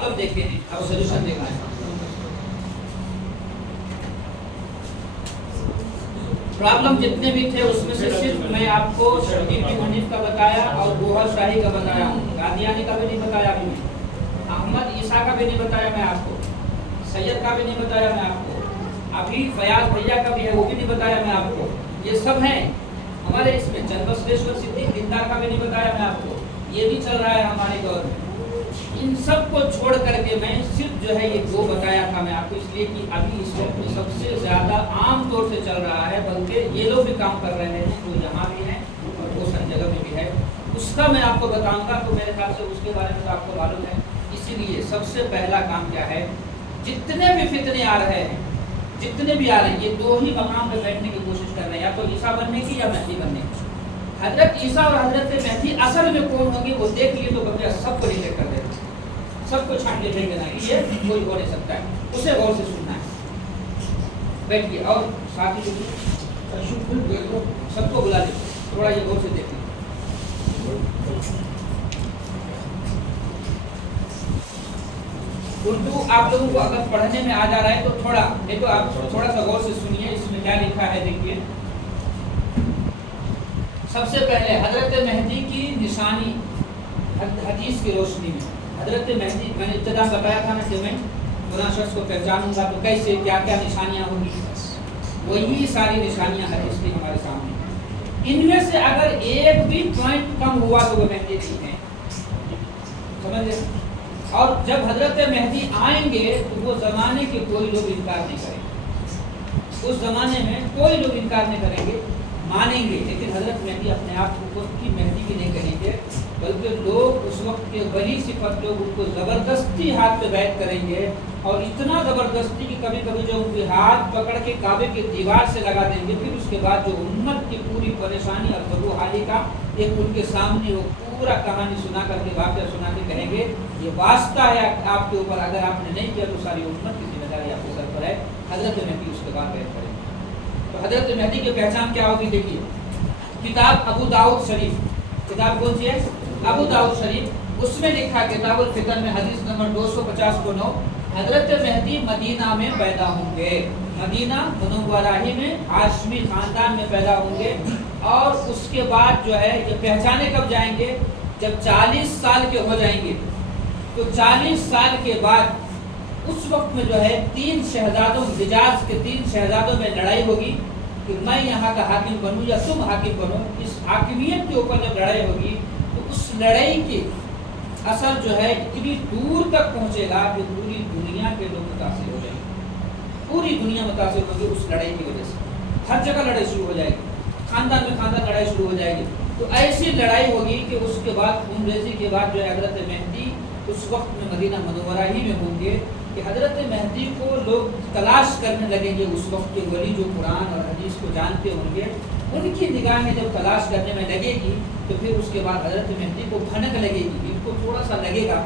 Problem देखे हैं, अब सोल्यूशन देखना है। प्रॉब्लम जितने भी थे उसमें से सिर्फ मैं आपको इब्न हनीफ का बताया और गोहर शाही का बताया हूँ, कादियानी का भी नहीं बताया अभी मैं, अहमद ईसा का भी नहीं बताया मैं आपको, सैयद का भी नहीं बताया मैं आपको, अभी फयाज भैया का भी है वो भी नहीं बताया मैं आपको। ये सब हैं हमारे इसमें। चंद्रबसवेश्वर सिद्दीक दिनदार का भी नहीं बताया मैं आपको, ये भी चल रहा है हमारे दौर में। इन सब को छोड़ करके मैं सिर्फ जो है ये दो बताया था मैं आपको, इसलिए कि अभी इस वक्त में सबसे ज़्यादा आम तौर से चल रहा है, बल्कि ये लोग भी काम कर रहे हैं जो यहाँ भी हैं और वो सब जगह में भी है, उसका मैं आपको बताऊंगा। तो मेरे ख्याल से उसके बारे में तो आपको मालूम है। इसीलिए सबसे पहला काम क्या है, जितने भी फितने आ रहे हैं, जितने भी आ रहे हैं, ये दो ही मकाम पे बैठने की कोशिश कर रहे हैं, या तो ईसा बनने की या मेहदी बनने की। हजरत ईसा और हजरत मेहदी असल में कौन होगी वो देख लिए तो कभी सबको रिजेक्ट कर देते, सबको छाट के फेंक देना, ये कोई हो नहीं सकता है, उसे गौर से सुनना है। बैठिए और साथी को सबको बुला दे, थोड़ा ये गौर से देखिए। उर्दू आप लोगों को अगर पढ़ने में आ जा रहा है तो थोड़ा, नहीं तो आप थोड़ा सा गौर से सुनिए, इसमें क्या लिखा है देखिए। सबसे पहले हजरत मेहदी की निशानी हदीस की रोशनी में, हजरत मेहदी मैंने इब्तिदा बताया था ना कि मैं गुनाह शख्स को पहचानूंगा तो कैसे क्या क्या निशानियां होंगी, वही सारी निशानियां हदीस की हमारे सामने। इनमें से अगर एक भी पॉइंट कम हुआ तो वो मेहदी नहीं है, समझ गए। और जब हजरत मेहदी आएंगे तो वो ज़माने के कोई लोग इनकार नहीं करेंगे, उस ज़माने में कोई लोग इनकार नहीं करेंगे, मानेंगे। लेकिन हजरत मेहदी अपने आप को की मेहदी भी नहीं कहेंगे, बल्कि लोग उस वक्त के वली सिफत लोग उनको ज़बरदस्ती हाथ पे बैठ करेंगे, और इतना ज़बरदस्ती कि कभी कभी जो उनके हाथ पकड़ के काबे की दीवार से लगा देंगे। फिर उसके बाद जो उम्मत की पूरी परेशानी और बदहाली का एक उनके सामने वो पूरा कहानी सुना करके, वाक़या सुना के कहेंगे ये वास्ता है आपके ऊपर, अगर आपने नहीं किया तो सारी उम्मत की जिम्मेदारी आपके सर पर है। हजरत मेहदी उसके बाद बैठ करेंगे। तो हजरत मेहदी की पहचान क्या होगी देखिए, किताब अबू दाऊद शरीफ, किताब कौन सी है? अबू दाऊद शरीफ, उसमें लिखा किताबुल फितर में हदीस नंबर 250 हजरत मेहदी मदीना में पैदा होंगे, मदीना मुनव्वरा ही में हाशमी खानदान में पैदा होंगे। और उसके बाद जो है ये पहचाने कब जाएंगे, जब 40 साल के हो जाएंगे। तो 40 साल के बाद उस वक्त में जो है 3 शहजादों, हिजाज के 3 शहजादों में लड़ाई होगी कि मैं यहाँ का हाकिम बनूं या तुम हाकिम बनो। इस हाकिमियत के ऊपर जब लड़ाई होगी तो उस लड़ाई की असर जो है इतनी दूर तक पहुँचेगा कि पूरी दुनिया के लोग मुतासिर हो जाएंगे, पूरी दुनिया मुतासिर होगी उस लड़ाई की वजह से। हर जगह लड़ाई शुरू हो जाएगी, खानदान में खानदान लड़ाई शुरू हो जाएगी। तो ऐसी लड़ाई होगी कि उसके बाद खूनरेज़ी के बाद जो है हजरत मेहदी उस वक्त में मदीना मुनव्वरा ही में होंगे कि हजरत मेहदी को लोग तलाश करने लगेंगे। उस वक्त के वली जो कुरान और हदीस को जानते होंगे, उनकी निगाहें जब तलाश करने में लगेगी तो फिर उसके बाद हजरत मेहदी को भनक लगेगी, इनको थोड़ा सा लगेगा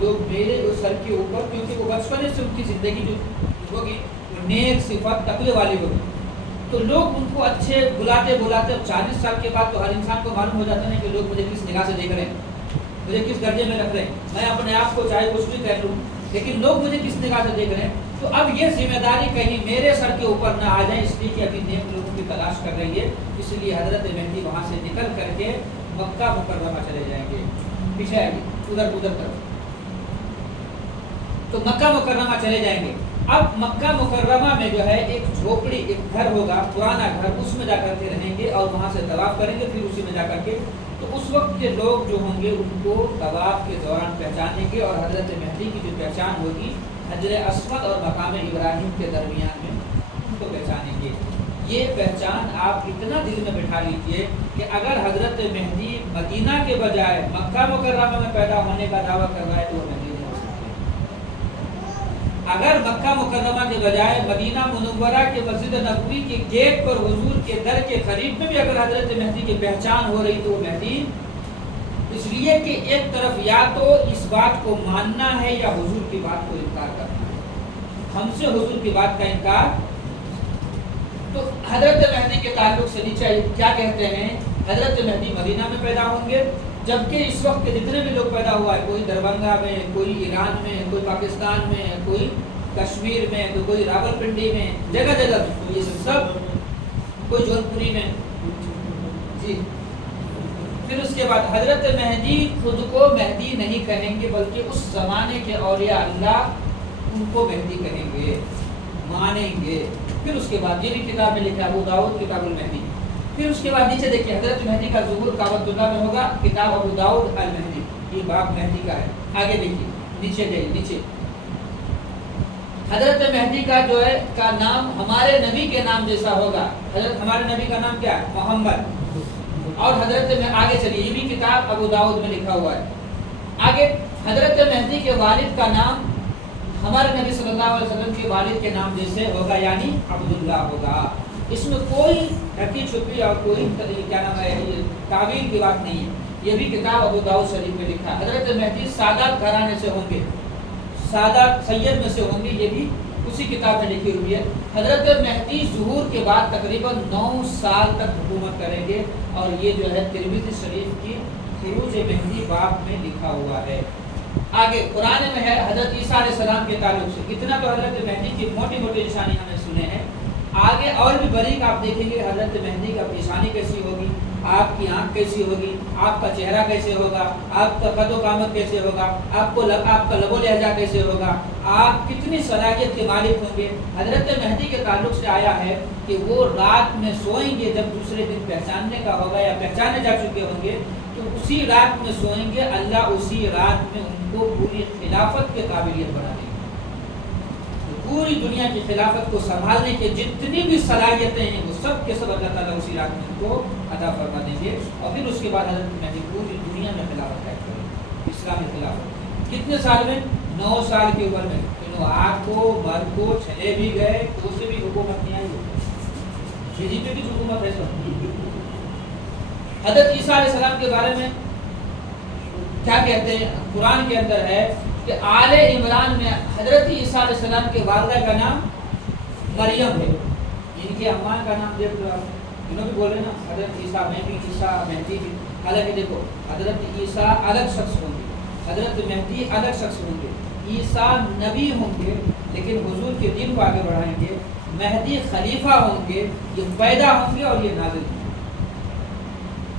लोग मेरे सर के ऊपर, क्योंकि वो बचपन से उनकी ज़िंदगी जो होगी वो नेक सिफत तकवे वाली होगी, तो लोग उनको अच्छे बुलाते बुलाते 40 साल के बाद तो हर इंसान को मालूम हो जाता है कि लोग मुझे किस निगाह से देख रहे हैं, मुझे किस दर्जे में रख रहे हैं। मैं अपने आप को चाहे कुछ भी कह लूँ, लेकिन लोग मुझे किस निगाह से देख रहे हैं। तो अब ये जिम्मेदारी कहीं मेरे सर के ऊपर ना आ जाए, इसलिए कि अभी नेक लोगों की तलाश कर रही है। इसलिए हजरत मेहदी वहाँ से निकल करके मक्का मुकर्रमा चले जाएंगे, पीछे आएंगे उधर तरफ, तो मक्का मुकर्रमा चले जाएंगे। अब मक्का मुकर्रमा में जो है एक झोपड़ी, एक घर होगा, पुराना घर, उसमें जाकर के रहेंगे और वहाँ से तवाफ करेंगे। फिर उसी में जाकर के तो उस वक्त के लोग जो होंगे उनको तवाफ के दौरान पहचानेंगे, और हजरत मेहदी की जो पहचान होगी हजर अस्वद और मकाम इब्राहिम के दरमियान में उनको पहचानेंगे। ये पहचान आप इतना दिल में बिठा लीजिए कि अगर हजरत मेहदी मदीना के बजाय मक्का मुकर्रमा में पैदा होने का दावा कर रहा है तो वो मेहदी नहीं हो सकते। अगर मक्का मुकर्रमा के बजाय मदीना मुनव्वरा के मस्जिद नबवी के गेट पर हुजूर के दर के करीब में भी अगर हजरत मेहदी की पहचान हो रही तो वो मेहदी, इसलिए कि एक तरफ या तो इस बात को मानना है या हुजूर की बात को इनकार करना है। हमसे हुजूर की बात का इनकार। तो हजरत मेहदी के ताल्लुक से नीचे क्या कहते हैं, हजरत मेहदी मदीना में पैदा होंगे जबकि इस वक्त के जितने भी लोग पैदा हुआ है, कोई दरभंगा में, कोई ईरान में, कोई पाकिस्तान में, कोई कश्मीर में, तो कोई रावलपिंडी में, जगह जगह में, तो ये सब, कोई जौनपुरी में जी। फिर उसके बाद हजरत मेहदी खुद को मेहदी नहीं कहेंगे, बल्कि उस जमाने के औलिया अल्लाह उनको मेहदी कहेंगे, मानेंगे। फिर उसके बाद ये भी किताब में लिखा है, अबू दाऊद किताबुल मेहदी। फिर उसके बाद नीचे देखिए, हजरत मेहदी का ज़ुहूर काबतुल्लाह में होगा, किताब अबू दाऊद अल मेहदी, ये बाब मेहदी का है। आगे देखिए, नीचे जाइए, नीचे हजरत मेहदी का जो है का नाम हमारे नबी के नाम जैसा होगा। हजरत हमारे नबी का नाम क्या है? मोहम्मद। और हजरत में आगे चलिए, ये भी किताब अबू दाऊद में लिखा हुआ है। आगे हजरत मेहदी के वालिद का नाम हमारे नबी सल्लल्लाहु अलैहि वसल्लम के वालिद के नाम जैसे होगा, यानी अब्दुल्लाह होगा। इसमें कोई ढकी छुपी और कोई क्या नाम है, ये तावील की बात नहीं है। ये भी किताब अबू दाऊद शरीफ में लिखा है। हजरत मेहदी सादात घराने से होंगे, सादात सैयद में से होंगे, ये भी उसी किताब में लिखी हुई है। हजरत मेहदी ज़ुहूर के बाद तकरीबन 9 साल तक हुकूमत करेंगे, और ये जो है तिरमिज़ी शरीफ की खुरूज मेहदी बाब में लिखा हुआ है। आगे कुरान में है हजरत ईसा अलैहिस्सलाम के ताल्लुक से। इतना तो हजरत मेहदी की मोटी मोटी निशानी हमने सुने हैं। आगे और भी बारीक आप देखेंगे हजरत मेहदी का पेशानी कैसी होगी, आपकी आंख कैसी होगी, आपका चेहरा कैसे होगा, आपका कदो कामत कैसे होगा, आपका लबो लहजा कैसे होगा, आप कितनी सलाहियत के मालिक होंगे। हजरत मेहदी के ताल्लुक से आया है कि वो रात में सोएंगे, जब दूसरे दिन पहचानने का होगा या पहचाने जा चुके होंगे, तो उसी रात में सोएंगे, अल्लाह उसी रात में उनको पूरी खिलाफत के काबिलियत बना देंगे। पूरी दुनिया की खिलाफत को संभालने के जितनी भी सलाहियतें हैं, वो सब के सब अल्लाह ताला उसी रात में उनको अता फरमा देंगे। और फिर उसके बाद हजरत मेहदी पूरी दुनिया में खिलाफत कायम करेंगे, इस्लामी खिलाफत। कितने साल में? 9 साल की उम्र में। आग को मर को चले भी गए तो उससे भी हुकूमत नहीं आई, जी पे भी हुकूमत है सब। हजरत ईसा अलैहिस्सलाम के बारे में क्या कहते हैं? कुरान के अंदर है कि आले इमरान में हजरत ईसा अलैहिस्सलाम के वालिदा का नाम मरियम है। इनके अम्मा का नाम देख लो आप, इन्होंने भी बोले ना हजरत ईसा में भी, ईसा मेहदी भी। हालांकि देखो, हजरत ईसा अलग शख्स होंगे, हजरत मेहदी अलग शख्स होंगे। ईसा नबी होंगे लेकिन हुजूर के दिन को आगे बढ़ाएंगे। मेहदी खलीफा होंगे, ये पैदा होंगे और ये नाज़िल होंगे।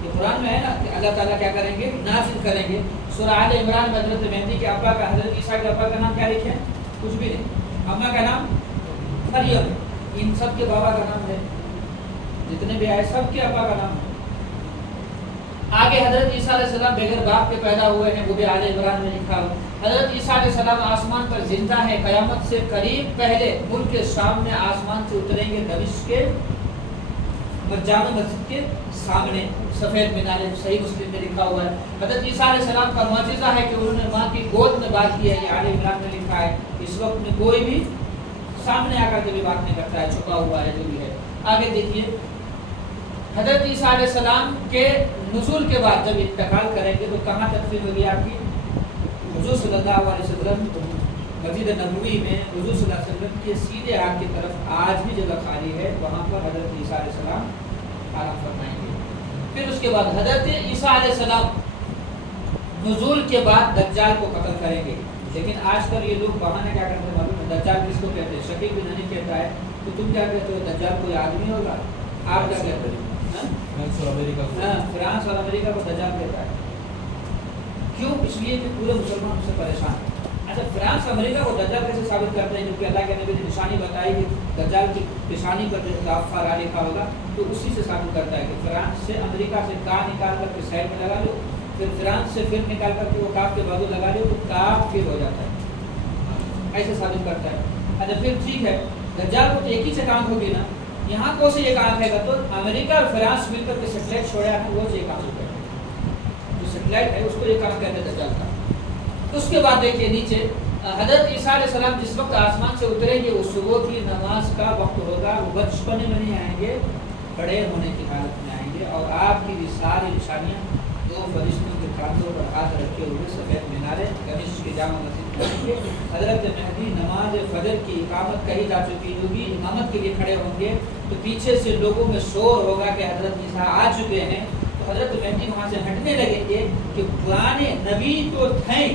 ये कुरान में है ना कि अल्लाह ताला क्या करेंगे? नाज़िल करेंगे। सूरह आले इमरान में हजरत मेहदी के अब्बा का, हजरत ईसा के अब्बा का नाम क्या लिखे? कुछ भी नहीं। अम्मा का नाम मरियम, इन सब के बाबा का नाम है, जितने भी आए सब के अब्बा का नाम है। आगे हजरत ईसा अलैहिस्सलाम बगैर बाप के पैदा हुए हैं, वो भी आले इमरान में लिखा हुआ। हजरत ईसा अलैहिस्सलाम आसमान पर जिंदा है, क़यामत से करीब पहले मुल्क के शाम में आसमान से उतरेंगे, दमिश्क के जामे मस्जिद के सामने सफ़ेद मीनार, सही मुस्लिम में लिखा हुआ है। हजरत ईसा अलैहिस्सलाम का मौजिज़ा है कि उन्होंने माँ की गोद में बात की है, ये आले इमरान में लिखा है। इस वक्त में कोई भी सामने आकर के भी बात नहीं करता है, छुपा हुआ है जो भी है। आगे देखिए, हजरत ईसा अलैहिस्सलाम के नुज़ूल के बाद जब इंतकाल करेंगे तो कहाँ तदफीन होगी आपकी? हुजूर सल्लल्लाहु अलैहि वसल्लम मस्जिद नबवी में हुजूर सल्लल्लाहु अलैहि वसल्लम के सीधे हाथ की तरफ आज भी जगह खाली है, वहाँ पर हजरत ईसा अलैहिस्सलाम आराम फरमाएंगे। फिर उसके बाद हजरत ईसा अलैहिस्सलाम नुज़ूल के बाद दज्जाल को कत्ल करेंगे। लेकिन आजकल ये लोग बहाने क्या करते हैं मालूम है? दज्जाल किसको कहते हैं? शकील बिन हनीफ कहता है, तो तुम क्या कहते हो? दज्जाल कोई आदमी होगा? आप क्या कहते हो? फ्रांस और अमेरिका को दज्जाल कहता है। क्यों? इसलिए कि पूरे मुसलमान उससे परेशान हैं। अच्छा, फ्रांस अमेरिका को दज्जाल कैसे साबित करते हैं? क्योंकि अल्लाह के नबी ने निशानी बताई कि दज्जाल की पेशानी पर जो काफ़ लिखा होगा, तो उसी से साबित करता है कि फ्रांस से अमेरिका से का निकाल करके साइड में लगा लो, फिर फ्रांस से फिर निकाल करके वो काफ के बाजू लगा लो, तो काफ फिर हो जाता है। ऐसे साबित करता है। अच्छा, फिर ठीक है, दज्जाल को तो एक ही से काम होगी ना, यहाँ को से ये काम है तो अमेरिका और फ्रांस मिलकर के सेटेलाइट छोड़ा है, वो से काम होगा। जो सेटेलाइट है उसको ये काम कहते हैं दज्जाल का। उसके बाद देखिए नीचे, हजरत ईसा अलैहिस्सलाम जिस वक्त आसमान से उतरेंगे वो सुबह की नमाज का वक्त होगा। वो बचपने में नहीं आएंगे, बड़े होने की हालत में आएंगे, और आपकी भी सारी निशानियाँ दो फरिश्तों के कांधों पर हाथ रखे हुए सफ़ेद मीनारे दमिश्क के जामा मस्जिद में हजरत मेहदी नमाज फजर की इकामत कही जा चुकी होगी, इमामत के लिए खड़े होंगे, तो पीछे से लोगों में शोर होगा कि हजरत ईसा आ चुके हैं। तो حضرت مہدی وہاں سے ہٹنے لگیں گے کہ پرانے نبی تو تھے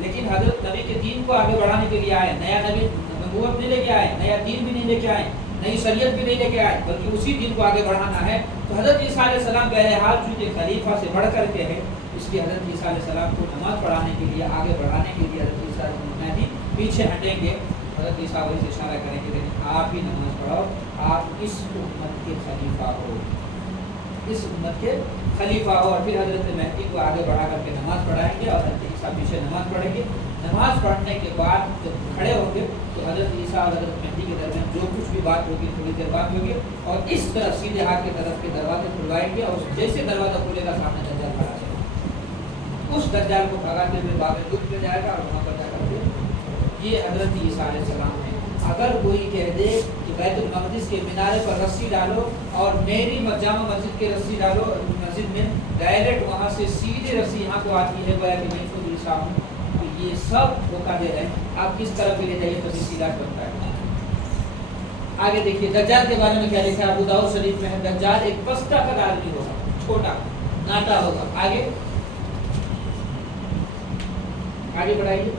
لیکن حضرت نبی کے دین کو آگے بڑھانے کے لیے آئے، نیا نبی نبوت نہیں لے کے آئے، نیا دین بھی نہیں لے کے آئے، نئی شریعت بھی نہیں لے کے آئے، بلکہ اسی دین کو آگے بڑھانا ہے۔ تو حضرت عیسیٰ علیہ السلام بہرحال چونکہ خلیفہ سے بڑھ کر کے ہے، اس لیے حضرت عیسیٰ علیہ السلام کو نماز پڑھانے کے لیے آگے بڑھانے کے لیے حضرت عیسیٰ مہدی پیچھے ہٹیں گے۔ حضرت عیسیٰ وہی سے اشارہ کریں گے لیکن آپ ہی نماز پڑھاؤ، آپ اس امت کے خلیفہ ہو، اس امت کے خلیفہ ہو۔ اور پھر حضرت مہدی کو آگے بڑھا کر کے نماز پڑھائیں گے اور حضرت عیسیٰ پیچھے نماز پڑھیں گے۔ نماز پڑھنے کے بعد جب کھڑے ہوں گے تو حضرت عیسیٰ اور حضرت مہدی کے درمیان جو کچھ بھی بات ہوگی تھوڑی دیر بعد ہوگی، اور اس طرف سیدھے ہاتھ کی طرف کے دروازے کھلوائیں گے، اور جیسے دروازہ کھلے گا سامنے دجال کھڑا ہے، اس دجال کو بھگاتے ہوئے باب دودھ پہ جائے گا اور وہاں پر جا کر کے یہ حضرت عیسیٰ علیہ السلام ہے۔ اگر کوئی کہہ دے کہ بیت المقدس کے مینارے پر رسی ڈالو اور میری جامع مسجد کے رسی ڈالو مسجد میں، ڈائریکٹ وہاں سے سیدھے رسی یہاں کو آتی ہے، گویا کہ میں خود عیسیٰ ہوں، تو یہ سب دھوکہ دے رہے ہیں۔ آپ کس طرف لے جائیے تو سیدھا بنتا ہے۔ آگے دیکھیے دجال کے بارے میں کیا لکھا ہے ابو داؤد شریف میں ہے، دجال ایک پستہ قد آدمی ہوگا، چھوٹا ناٹا ہوگا۔ آگے بڑھائیے۔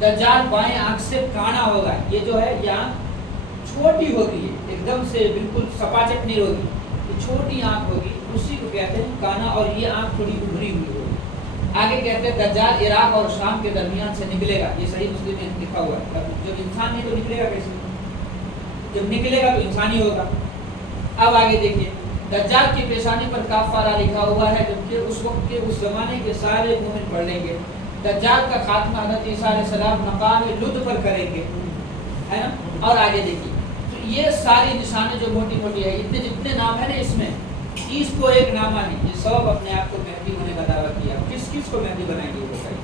دجال بائیں آنکھ سے کانا ہوگا، یہ جو ہے یہ آنکھ چھوٹی ہوتی ہے، ایک دم سے بالکل سپاچٹ نہیں ہوگی، یہ چھوٹی آنکھ ہوگی، اسی کو کہتے ہیں کانا، اور یہ آنکھ تھوڑی ابھری ہوئی ہوگی۔ آگے کہتے ہیں دجال عراق اور شام کے درمیان سے نکلے گا، یہ صحیح مسلم میں لکھا ہوا ہے۔ جب انسان نہیں تو نکلے گا کیسے؟ جب نکلے گا تو انسانی ہوگا۔ اب آگے دیکھیے دجال کی پیشانی پر کافارہ لکھا ہوا ہے، جبکہ اس وقت کے اس زمانے کے سارے مومن پڑھ لیں گے۔ دجال کا خاتمہ حضرت عیسیٰ علیہ السلام مقام لد پر کریں گے، ہے نا۔ اور آگے دیکھیے تو یہ ساری نشانیں جو موٹی موٹی ہے، اتنے جتنے نام ہیں نا اس میں 30 کو ایک نامہ ہے، یہ سب اپنے آپ کو مہدی ہونے کا دعویٰ کیا۔ کس کس کو مہدی بنائیں گے وہ بتائیے؟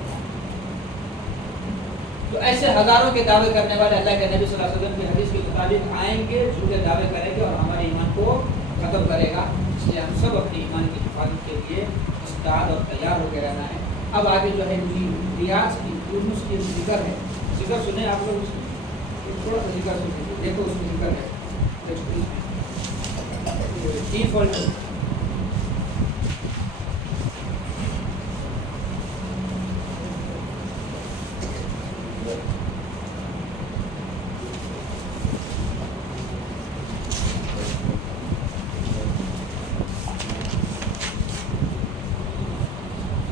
تو ایسے ہزاروں کے دعوے کرنے والے اللہ کے نبی صلی اللہ علیہ وسلم کی حدیث کے مطابق آئیں گے، جھوٹے دعوے کریں گے اور ہمارے ایمان کو ختم کرے گا۔ اس لیے ہم سب اپنے ایمان کی حفاظت کے لیے استعد اور تیار ہو کے رہنا ہے۔ اب آگے جو ہے ریاض کی یونس کی ذکر ہے، ذکر سنیں آپ لوگ، اس کی تھوڑا سا ذکر سنیں، دیکھو اس میں ذکر ہے ڈیفالٹ